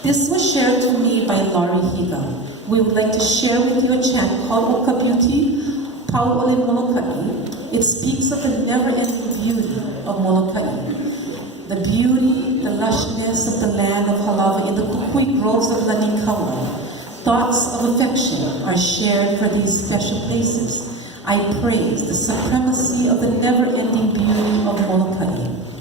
This was shared to me by Laurie Higa. We would like to share with you a chant called Ka Beauty Kaulana Moloka'i. It speaks of the never-ending beauty of Moloka'i. The beauty, the lushness of the land of Halawa in the kukui groves of Lanikaua. Thoughts of affection are shared for these special places. I praise the supremacy of the never-ending beauty of Moloka'i.